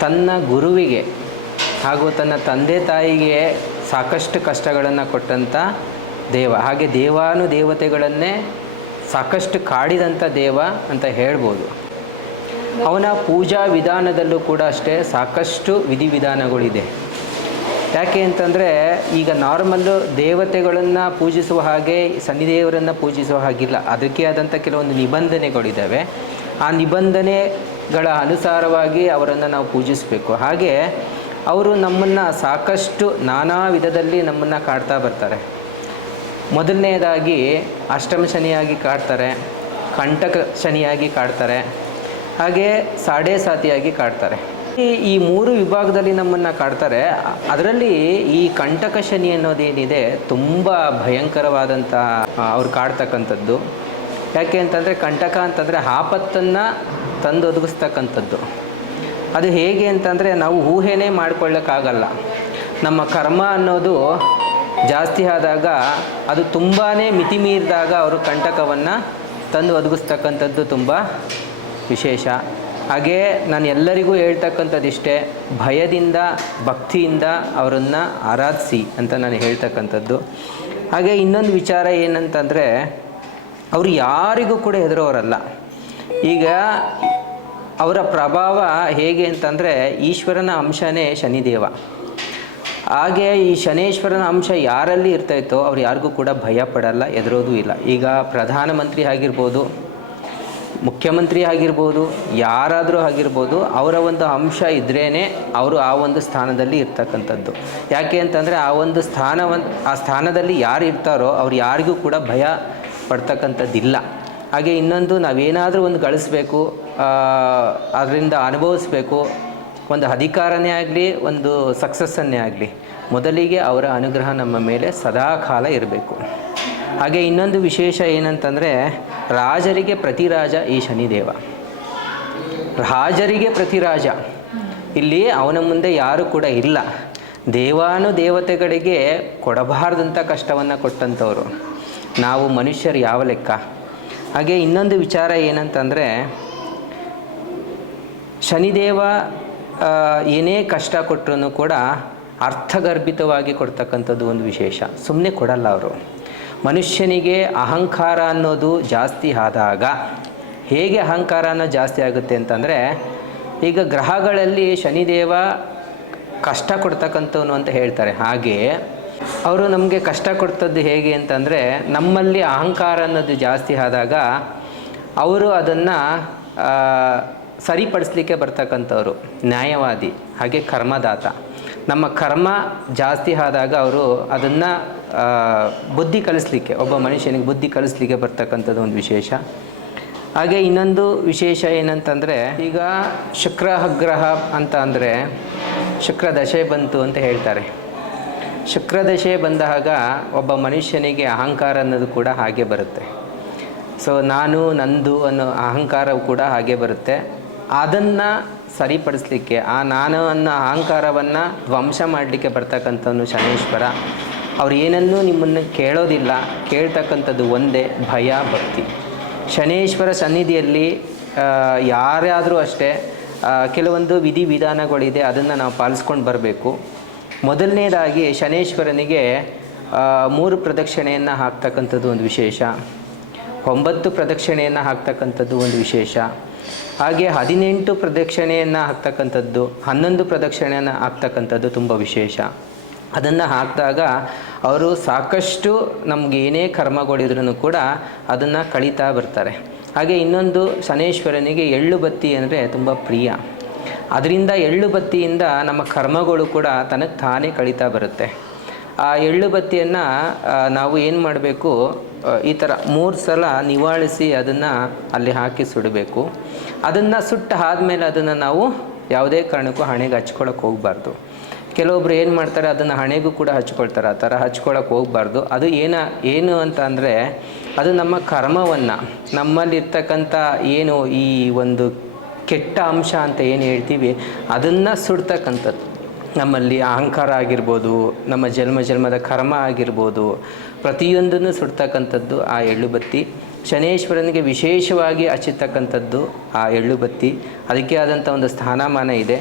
ತನ್ನ ಗುರುವಿಗೆ ಹಾಗೂ ತನ್ನ ತಂದೆ ತಾಯಿಗೆ ಸಾಕಷ್ಟು ಕಷ್ಟಗಳನ್ನು ಕೊಟ್ಟಂಥ ದೇವ. ಹಾಗೆ ದೇವಾನು ದೇವತೆಗಳನ್ನೇ ಸಾಕಷ್ಟು ಕಾಡಿದಂಥ ದೇವ ಅಂತ ಹೇಳ್ಬೋದು. ಅವನ ಪೂಜಾ ವಿಧಾನದಲ್ಲೂ ಕೂಡ ಅಷ್ಟೇ ಸಾಕಷ್ಟು ವಿಧಿವಿಧಾನಗಳಿದೆ. ಯಾಕೆ ಅಂತಂದರೆ ಈಗ ನಾರ್ಮಲ್ಲು ದೇವತೆಗಳನ್ನು ಪೂಜಿಸುವ ಹಾಗೆ ಸನ್ನಿದೇವರನ್ನು ಪೂಜಿಸುವ ಹಾಗಿಲ್ಲ. ಅದಕ್ಕೆ ಆದಂಥ ಕೆಲವೊಂದು ನಿಬಂಧನೆಗಳಿದ್ದಾವೆ ಆ ನಿಬಂಧನೆಗಳ ಅನುಸಾರವಾಗಿ ಅವರನ್ನು ನಾವು ಪೂಜಿಸಬೇಕು. ಹಾಗೆ ಅವರು ನಮ್ಮನ್ನು ಸಾಕಷ್ಟು ನಾನಾ ವಿಧದಲ್ಲಿ ನಮ್ಮನ್ನು ಕಾಡ್ತಾ ಬರ್ತಾರೆ. ಮೊದಲನೆಯದಾಗಿ ಅಷ್ಟಮ ಶನಿಯಾಗಿ ಕಾಡ್ತಾರೆ, ಕಂಟಕ ಶನಿಯಾಗಿ ಕಾಡ್ತಾರೆ, ಹಾಗೆ ಸಾಡೆ ಸಾತಿಯಾಗಿ ಕಾಡ್ತಾರೆ. ಈ ಈ ಮೂರು ವಿಭಾಗದಲ್ಲಿ ನಮ್ಮನ್ನು ಕಾಡ್ತಾರೆ. ಅದರಲ್ಲಿ ಈ ಕಂಟಕ ಶನಿ ಅನ್ನೋದೇನಿದೆ ತುಂಬ ಭಯಂಕರವಾದಂಥ ಅವ್ರು ಕಾಡ್ತಕ್ಕಂಥದ್ದು. ಯಾಕೆ ಅಂತಂದರೆ, ಕಂಟಕ ಅಂತಂದರೆ ಆಪತ್ತನ್ನು ತಂದು ಒದಗಿಸ್ತಕ್ಕಂಥದ್ದು. ಅದು ಹೇಗೆ ಅಂತಂದರೆ ನಾವು ಊಹೆನೇ ಮಾಡ್ಕೊಳ್ಳೋಕ್ಕಾಗಲ್ಲ. ನಮ್ಮ ಕರ್ಮ ಅನ್ನೋದು ಜಾಸ್ತಿ ಆದಾಗ ಅದು ತುಂಬಾ ಮಿತಿ ಮೀರಿದಾಗ ಅವರು ಕಂಟಕವನ್ನು ತಂದು ಒದಗಿಸ್ತಕ್ಕಂಥದ್ದು ತುಂಬ ವಿಶೇಷ. ಹಾಗೆ ನಾನು ಎಲ್ಲರಿಗೂ ಹೇಳ್ತಕ್ಕಂಥದ್ದಿಷ್ಟೇ, ಭಯದಿಂದ, ಭಕ್ತಿಯಿಂದ ಅವರನ್ನು ಆರಾಧಿಸಿ ಅಂತ ನಾನು ಹೇಳ್ತಕ್ಕಂಥದ್ದು. ಹಾಗೆ ಇನ್ನೊಂದು ವಿಚಾರ ಏನಂತಂದರೆ, ಅವರು ಯಾರಿಗೂ ಕೂಡ ಹೆದರೋರಲ್ಲ. ಈಗ ಅವರ ಪ್ರಭಾವ ಹೇಗೆ ಅಂತಂದರೆ ಈಶ್ವರನ ಅಂಶನೇ ಶನಿದೇವ. ಹಾಗೆ ಈ ಶನೇಶ್ವರನ ಅಂಶ ಯಾರಲ್ಲಿ ಇರ್ತೈತೋ ಅವ್ರು ಯಾರಿಗೂ ಕೂಡ ಭಯ ಪಡಲ್ಲ ಎದುರೋದು ಇಲ್ಲ. ಈಗ ಪ್ರಧಾನಮಂತ್ರಿ ಆಗಿರ್ಬೋದು, ಮುಖ್ಯಮಂತ್ರಿ ಆಗಿರ್ಬೋದು, ಯಾರಾದರೂ ಆಗಿರ್ಬೋದು, ಅವರ ಒಂದು ಅಂಶ ಇದ್ರೇ ಅವರು ಆ ಒಂದು ಸ್ಥಾನದಲ್ಲಿ ಇರ್ತಕ್ಕಂಥದ್ದು. ಯಾಕೆ ಅಂತಂದರೆ ಆ ಒಂದು ಸ್ಥಾನವನ್ನು ಆ ಸ್ಥಾನದಲ್ಲಿ ಯಾರು ಇರ್ತಾರೋ ಅವ್ರು ಯಾರಿಗೂ ಕೂಡ ಭಯ ಪಡ್ತಕ್ಕಂಥದ್ದಿಲ್ಲ. ಹಾಗೆ ಇನ್ನೊಂದು ನಾವೇನಾದರೂ ಒಂದು ಗಳಿಸ್ಬೇಕು ಅದರಿಂದ ಅನುಭವಿಸ್ಬೇಕು. ಒಂದು ಅಧಿಕಾರನೇ ಆಗಲಿ, ಒಂದು ಸಕ್ಸಸ್ಸನ್ನೇ ಆಗಲಿ. ಮೊದಲಿಗೆ ಅವರ ಅನುಗ್ರಹ ನಮ್ಮ ಮೇಲೆ ಸದಾ ಕಾಲ ಇರಬೇಕು. ಹಾಗೆ ಇನ್ನೊಂದು ವಿಶೇಷ ಏನಂತಂದರೆ, ರಾಜರಿಗೆ ಪ್ರತಿರಾಜ ಈ ಶನಿದೇವ. ರಾಜರಿಗೆ ಪ್ರತಿರಾಜ. ಇಲ್ಲಿ ಅವನ ಮುಂದೆ ಯಾರು ಕೂಡ ಇಲ್ಲ. ದೇವಾನು ದೇವತೆಗಳಿಗೆ ಕೊಡಬಾರ್ದಂಥ ಕಷ್ಟವನ್ನು ಕೊಟ್ಟಂಥವ್ರು ನಾವು ಮನುಷ್ಯರು ಯಾವ ಲೆಕ್ಕ? ಹಾಗೆ ಇನ್ನೊಂದು ವಿಚಾರ ಏನಂತಂದರೆ ಶನಿದೇವ ಏನೇ ಕಷ್ಟ ಕೊಟ್ಟರು ಕೂಡ ಅರ್ಥಗರ್ಭಿತವಾಗಿ ಕೊಡ್ತಕ್ಕಂಥದ್ದು ಒಂದು ವಿಶೇಷ. ಸುಮ್ಮನೆ ಕೊಡಲ್ಲ ಅವರು. ಮನುಷ್ಯನಿಗೆ ಅಹಂಕಾರ ಅನ್ನೋದು ಜಾಸ್ತಿ ಆದಾಗ ಹೇಗೆ ಅಹಂಕಾರ ಅನ್ನೋದು ಜಾಸ್ತಿ ಆಗುತ್ತೆ ಅಂತಂದರೆ, ಈಗ ಗ್ರಹಗಳಲ್ಲಿ ಶನಿದೇವ ಕಷ್ಟ ಕೊಡ್ತಕ್ಕಂಥವನು ಅಂತ ಹೇಳ್ತಾರೆ. ಹಾಗೆ ಅವರು ನಮಗೆ ಕಷ್ಟ ಕೊಡ್ತದ್ದು ಹೇಗೆ ಅಂತಂದರೆ, ನಮ್ಮಲ್ಲಿ ಅಹಂಕಾರ ಅನ್ನೋದು ಜಾಸ್ತಿ ಆದಾಗ ಅವರು ಅದನ್ನು ಸರಿಪಡಿಸ್ಲಿಕ್ಕೆ ಬರ್ತಕ್ಕಂಥವ್ರು, ನ್ಯಾಯವಾದಿ, ಹಾಗೆ ಕರ್ಮದಾತ. ನಮ್ಮ ಕರ್ಮ ಜಾಸ್ತಿ ಆದಾಗ ಅವರು ಅದನ್ನು ಬುದ್ಧಿ ಕಲಿಸ್ಲಿಕ್ಕೆ, ಒಬ್ಬ ಮನುಷ್ಯನಿಗೆ ಬುದ್ಧಿ ಕಲಿಸ್ಲಿಕ್ಕೆ ಬರ್ತಕ್ಕಂಥದ್ದು ಒಂದು ವಿಶೇಷ. ಹಾಗೆ ಇನ್ನೊಂದು ವಿಶೇಷ ಏನಂತಂದರೆ, ಈಗ ಶುಕ್ರ ಗ್ರಹ ಅಂತ ಅಂದರೆ ಶುಕ್ರ ದಶೆ ಬಂತು ಅಂತ ಹೇಳ್ತಾರೆ. ಶುಕ್ರ ದಶೆ ಬಂದಾಗ ಒಬ್ಬ ಮನುಷ್ಯನಿಗೆ ಅಹಂಕಾರ ಅನ್ನೋದು ಕೂಡ ಹಾಗೆ ಬರುತ್ತೆ. ಸೊ, ನಾನು, ನಂದು ಅನ್ನೋ ಅಹಂಕಾರವು ಕೂಡ ಹಾಗೆ ಬರುತ್ತೆ. ಅದನ್ನು ಸರಿಪಡಿಸ್ಲಿಕ್ಕೆ, ಆ ನಾನು ಅನ್ನೋ ಅಹಂಕಾರವನ್ನು ಧ್ವಂಸ ಮಾಡಲಿಕ್ಕೆ ಬರ್ತಕ್ಕಂಥವನು ಶನೇಶ್ವರ. ಅವ್ರು ಏನನ್ನೂ ನಿಮ್ಮನ್ನು ಕೇಳೋದಿಲ್ಲ, ಕೇಳ್ತಕ್ಕಂಥದ್ದು ಒಂದೇ ಭಯ, ಭಕ್ತಿ. ಶನೇಶ್ವರ ಸನ್ನಿಧಿಯಲ್ಲಿ ಯಾರಾದರೂ ಅಷ್ಟೇ ಕೆಲವೊಂದು ವಿಧಿ ವಿಧಾನಗಳಿದೆ ಅದನ್ನು ನಾವು ಪಾಲಿಸ್ಕೊಂಡು ಬರಬೇಕು. ಮೊದಲನೇದಾಗಿ ಶನೇಶ್ವರನಿಗೆ ಮೂರು ಪ್ರದಕ್ಷಿಣೆಯನ್ನು ಹಾಕ್ತಕ್ಕಂಥದ್ದು ಒಂದು ವಿಶೇಷ. ಒಂಬತ್ತು ಪ್ರದಕ್ಷಿಣೆಯನ್ನು ಹಾಕ್ತಕ್ಕಂಥದ್ದು ಒಂದು ವಿಶೇಷ. ಹಾಗೆ ಹದಿನೆಂಟು ಪ್ರದಕ್ಷಿಣೆಯನ್ನು ಹಾಕ್ತಕ್ಕಂಥದ್ದು, ಹನ್ನೊಂದು ಪ್ರದಕ್ಷಿಣೆಯನ್ನು ಹಾಕ್ತಕ್ಕಂಥದ್ದು ತುಂಬ ವಿಶೇಷ. ಅದನ್ನು ಹಾಕಿದಾಗ ಅವರು ಸಾಕಷ್ಟು ನಮ್ಗೆ ಏನೇ ಕರ್ಮಗಳಿದ್ರೂ ಕೂಡ ಅದನ್ನು ಕಳೀತಾ ಬರ್ತಾರೆ. ಹಾಗೆ ಇನ್ನೊಂದು ಶನೇಶ್ವರನಿಗೆ ಎಳ್ಳು ಬತ್ತಿ ಅಂದರೆ ತುಂಬ ಪ್ರಿಯ. ಅದರಿಂದ ಎಳ್ಳು ಬತ್ತಿಯಿಂದ ನಮ್ಮ ಕರ್ಮಗಳು ಕೂಡ ತನಗೆ ತಾನೇ ಕಳೀತಾ ಬರುತ್ತೆ. ಆ ಎಳ್ಳು ಬತ್ತಿಯನ್ನು ನಾವು ಏನು ಮಾಡಬೇಕು ಈ ಥರ ಮೂರು ಸಲ ನಿವಾಳಿಸಿ ಅದನ್ನು ಅಲ್ಲಿ ಹಾಕಿ ಸುಡಬೇಕು. ಅದನ್ನು ಸುಟ್ಟ ಆದಮೇಲೆ ಅದನ್ನು ನಾವು ಯಾವುದೇ ಕಾರಣಕ್ಕೂ ಹಣೆಗೆ ಹಚ್ಕೊಳಕ್ಕೆ ಹೋಗಬಾರ್ದು. ಕೆಲವೊಬ್ರು ಏನು ಮಾಡ್ತಾರೆ, ಅದನ್ನು ಹಣೆಗೂ ಕೂಡ ಹಚ್ಕೊಳ್ತಾರೆ, ಆ ಥರ ಹಚ್ಕೊಳಕ್ಕೆ ಹೋಗಬಾರ್ದು. ಅದು ಏನ, ಏನು ಅಂತ ಅಂದರೆ, ಅದು ನಮ್ಮ ಕರ್ಮವನ್ನು, ನಮ್ಮಲ್ಲಿರ್ತಕ್ಕಂಥ ಏನು ಈ ಒಂದು ಕೆಟ್ಟ ಅಂಶ ಅಂತ ಏನು ಹೇಳ್ತೀವಿ, ಅದನ್ನು ಸುಡ್ತಕ್ಕಂಥದ್ದು. ನಮ್ಮಲ್ಲಿ ಅಹಂಕಾರ ಆಗಿರ್ಬೋದು, ನಮ್ಮ ಜನ್ಮ ಜನ್ಮದ ಕರ್ಮ ಆಗಿರ್ಬೋದು, ಪ್ರತಿಯೊಂದನ್ನು ಸುಡ್ತಕ್ಕಂಥದ್ದು ಆ ಎಳ್ಳು ಬತ್ತಿ. ಶನೇಶ್ವರನಿಗೆ ವಿಶೇಷವಾಗಿ ಹಚ್ಚತಕ್ಕಂಥದ್ದು ಆ ಎಳ್ಳು ಬತ್ತಿ. ಅದಕ್ಕೆ ಆದಂಥ ಒಂದು ಸ್ಥಾನಮಾನ ಇದೆ.